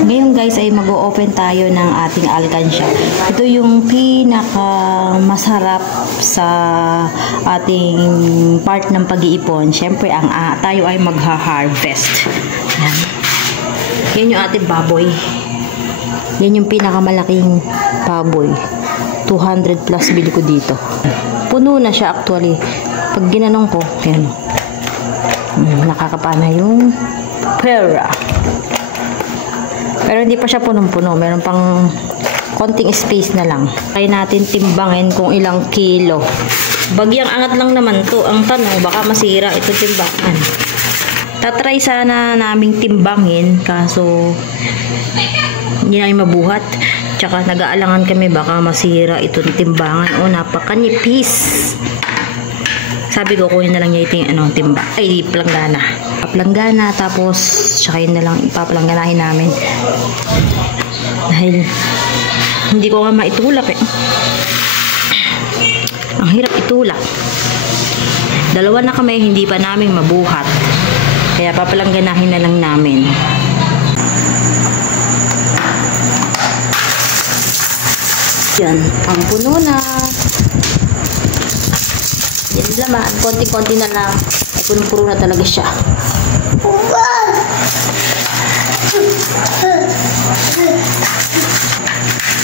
Ngayon guys ay mag-o-open tayo ng ating alkansya. Ito yung pinaka masarap sa ating part ng pag-iipon. Siyempre tayo ay magha-harvest. Yan. Yan yung ating baboy. Yan yung pinakamalaking baboy. 200 plus bili ko dito. Puno na siya actually. Pag ginanong ko, yan. Nakakapana yung pera. Pero hindi pa siya punong-puno. Meron pang konting space na lang. Kaya natin timbangin kung ilang kilo. Bagyang angat lang naman to. Ang tanong, baka masira itong timbangan. Tatry sana naming timbangin. Kaso, hindi namin mabuhat. Tsaka nag-aalangan kami baka masira itong timbangan. O, napakanipis. Sabi ko, kunin na lang niya itong timba. Ay, planggana. Planggana, tapos tsaka yun na lang ipapalangganahin namin. Dahil hindi ko nga maitulak eh. Ang hirap itulak. Dalawa na kami, hindi pa namin mabuhat. Kaya papalangganahin na lang namin. Yan, ang puno na. Yan laman, konti-konti na lang. Ay, punong-puno na talaga siya.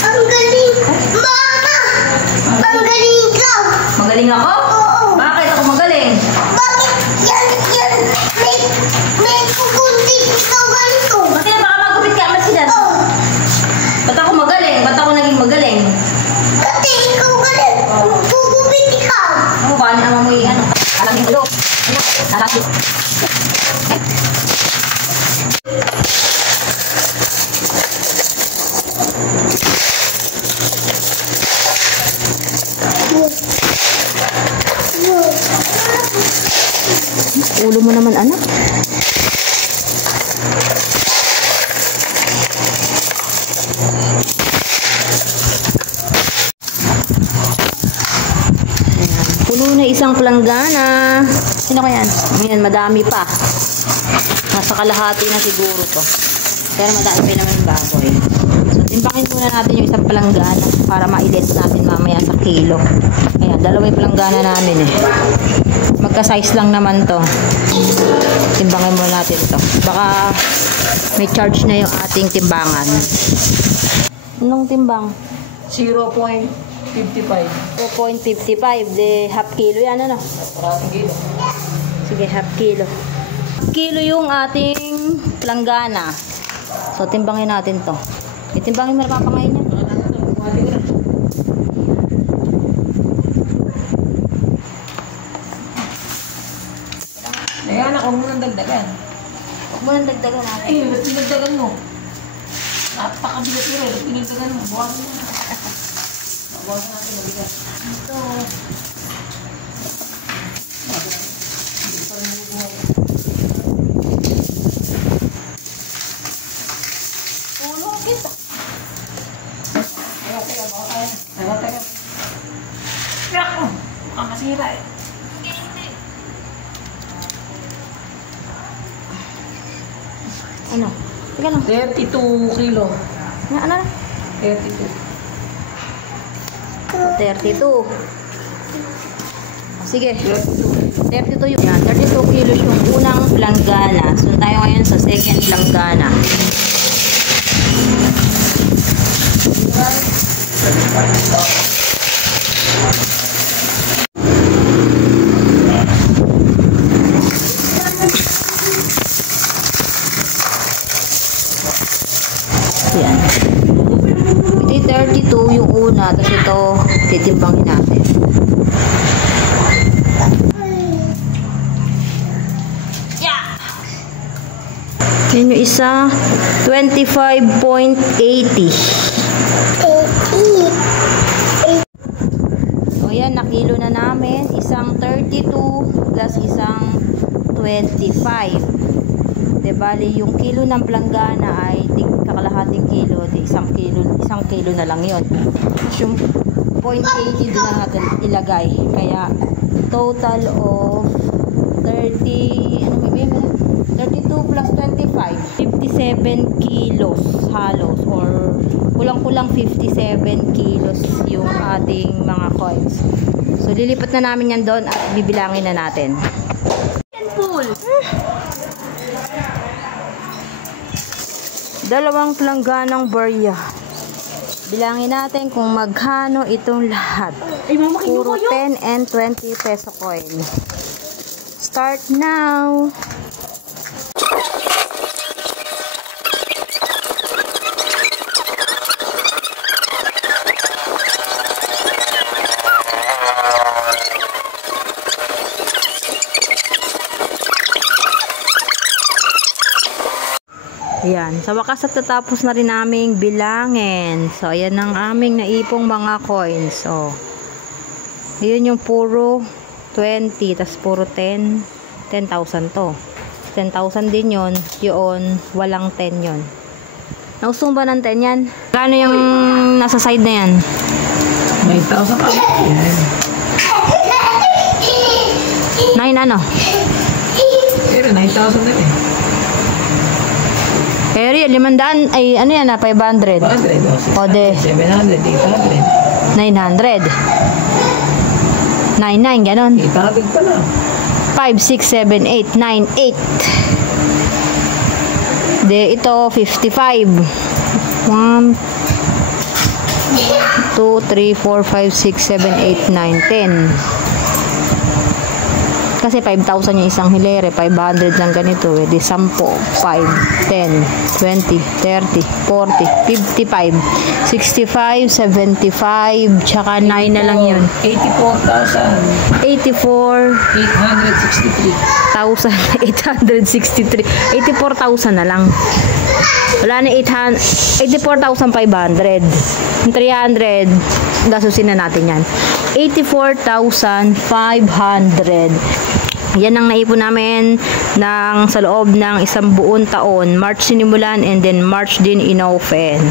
Ang galing! Mama! Ang galing ka! Magaling ako? Oo! Bakit ako magaling? Bakit yan? May kukunti ikaw ganito. Kasi baka magupit ka mas sila. Oo! Ba't ako magaling? Ba't ako naging magaling? Kasi ikaw galing. Kugupit ikaw. Ano ba? Ano mo yung ano? Alam yung ulo. Alam yung ulo mo naman, anak. Puno na isang planggana. Sino kaya yan? Ngayon, madami pa. Nasa kalahati na siguro to. Pero madami pa naman yung baboy. So, timbangin muna natin yung isang planggana para ma-edit natin mamaya sa kilo. Ayan, dalawa yung planggana namin eh. Magka-size lang naman to. Timbangin muna natin to. Baka may charge na yung ating timbangan. Anong timbang? 0.55. 2.55. De half kilo yan, ano? Kilo. Sige, half kilo. Half kilo yung ating planggana. So, timbangin natin to. Itimbangin mo na papangayin niya. Ayan, ako muna dagdagan. Huwag mo nang dagdagan natin. Ay, ba't pinagdagan mo? Napakabigat yun eh. Ba't pinagdagan mo? Buwasan mo na. Buwasan natin mabigat. Ito. Tulong kita. Teka, baka kaya. Teka. Ako! Mukhang masira eh. Ano? Teka lang. 32 kilo. Ano? 32. 32. Sige. 32 yung yan. 32 kilos yung unang planggana. So, tayo ngayon sa second planggana. Yan. Ito 32 yung una. Tapos ito, titimbangin natin. Yan yung isa, 25.80. O yan, nakilo na namin. Isang 32 plus isang 25. De bali, yung kilo ng planggana ay kakalahating kilo. De isang kilo na lang yun. Yung 0.80 doon na natin ilagay. Kaya, total of 30, ano may 32 plus 25, 57 kilos halos, or kulang-kulang 57 kilos yung ating mga coins. So lilipat na namin yan doon at bibilangin na natin. Dalawang plangganang barya. Bilangin natin kung magkano itong lahat. Puro 10 and 20 peso coin. Start now! Ayan, sa wakas at tatapos na rin naming bilangin. So, ayan ang aming naipong mga coins. So, yun yung puro 20, tas puro 10, 10,000 to. 10,000 din yun, walang 10 yun. Nausong ba ng 10 yan? Kano yung nasa side na yan? 9,000 ka. 9 ano? Pero 9,000 din eh. Pero yun, 500, ay ano yan na, 500. 500, O de, 700, 800. 900. 99, ganon. 800 pa lang. 5, 6, 7, 8, 9, 8. De, ito, 55. 1, 2, 3, 4, 5, 6, 7, 8, 9, 10. Kasi 5,000 yung isang hilere, 500 lang ganito eh. Di 10, 5, 10, 20, 30, 40, 55, 65, 75, tsaka 9 na lang yun. 84,000. 84,863. 84,000 na lang. Wala na 84,500. Yung 300, gasusin na natin yan. 84,500. Yan ang naipon namin sa loob ng isang buong taon. March sinimulan and then March din inopen.